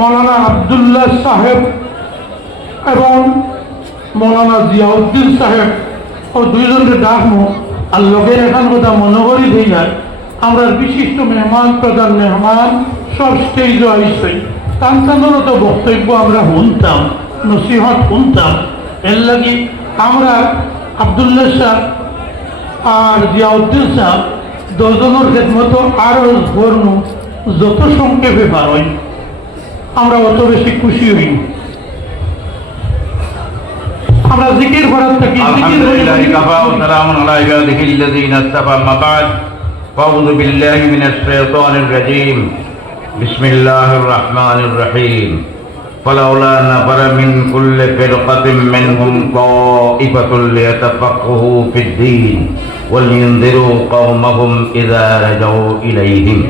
মৌলানা আব্দুল্লাহ সাহেব এবং মৌলানা জিয়াউদ্দিন সাহেব ও দুইজনকে ডাকবো আর লোকের এখান কথা মনে করি দিই না আমরা বিশিষ্ট মেহমান প্রধান মেহমান সব স্টেজে আইসই তাদের তো বক্তব্য আমরা শুনতাম নসিহত শুনতাম এর লাগি আমরা আব্দুল্লাহ সাহেব আর জিয়াউদ্দিন সাহেব দুজনের খেদমত আরো ধর্ম যত সংক্ষেপে পারই আমরা অত বেশি খুশি হই আমরা জিকির করার থাকি আলহামদুলিল্লাহ কাফা ওয়া সালামুন আলা ইবাদিহিল্লাযীনা ইসতাফা আম্মা বা'দ আউযু বিল্লাহি মিনাশ শাইতানির রাজীম বিসমিল্লাহির রাহমানির রহিম ফালাউলা নাফারা মিন কুল্লি ফিরকাতিন মিনহুম তা'iফাতুন লিয়াতাফাক্কাহু ফিদ-দীন ওয়া লিয়ুনযিরু কওমাহুম ইযা রাজাউ ইলাইহিম।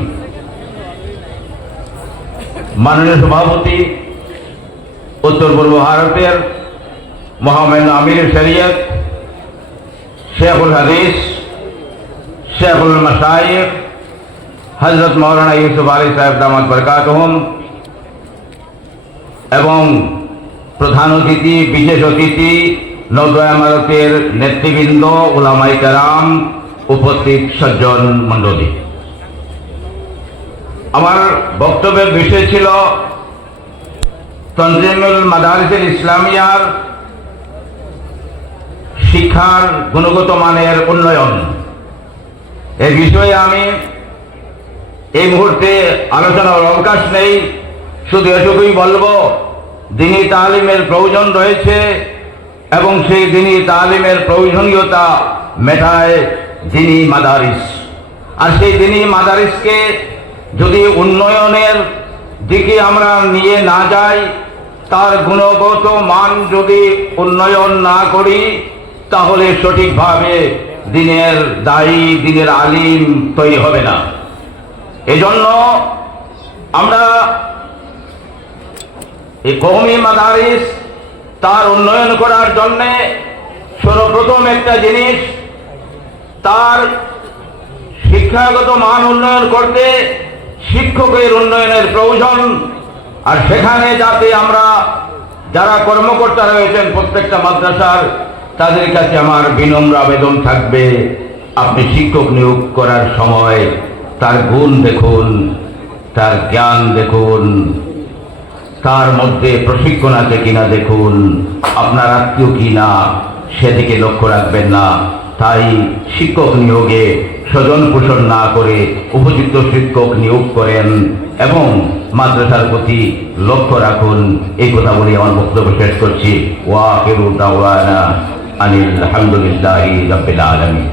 মাননীয় সভাপতি উত্তর পূর্ব ভারতের মহামান্য আমির শরিয়ত শেখুল হাদিস শেখুল মাশায়েখ হযরত মাওলানা ইউসুফ আলী সাহেব দামাত বরকাতুহুম এবং প্রধান অতিথি বিশেষ অতিথি নওদা ইমারতের নেতৃবৃন্দ উলামায়ে কেরাম উপস্থিত সজ্জন মণ্ডলী, আমার বক্তব্যের বিষয় ছিল তনজিমুল মাদারিসুল ইসলামিয়ার শিক্ষার গুণগত মানের উন্নয়ন। এই বিষয়ে আমি এই মুহূর্তে আলোচনার অবকাশ নেই, শুধু এটুকুই বলবো দ্বীনি তালিমের প্রয়োজন রয়েছে এবং সেই দ্বীনি তালিমের প্রয়োজনীয়তা মেটায় দ্বীনি মাদারিস। আর সেই দ্বীনি মাদারিসকে যদি উন্নয়নের দিকে আমরা নিয়ে না যাই, তার গুণগত মান যদি উন্নয়ন না করি, তাহলে সঠিকভাবে দ্বীনের দায়ী দ্বীনের আলিম তৈরি হবে না। এজন্য আমরা এই কওমি মাদারিস তার উন্নয়ন করার জন্যে সর্বপ্রথম একটা জিনিস, তার শিক্ষাগত মান উন্নয়ন করতে শিক্ষকের উন্নয়নের প্রয়োজন। আর সেখানে যাতে আমরা যারা কর্মকর্তা রয়েছেন প্রত্যেকটা মাদ্রাসার, তাদের কাছে আমার বিনম্র আবেদন থাকবে, আপনি শিক্ষক নিয়োগ করার সময় তার গুণ দেখুন, তার জ্ঞান দেখুন, তার মধ্যে প্রশিক্ষণ আছে কিনা দেখুন, আপনার আত্মীয় কিনা সেদিকে লক্ষ্য রাখবেন না। তাই শিক্ষক নিয়োগে স্বজন পোষণ না করে উপযুক্ত শিক্ষক নিয়োগ করেন এবং মাদ্রাসার প্রতি লক্ষ্য রাখুন। এই কথা বলে আমার বক্তব্য শেষ করছি। ওয়া আখিরু দাওয়ানা আনিল হামদুলিল্লাহি রাব্বিল আলামিন।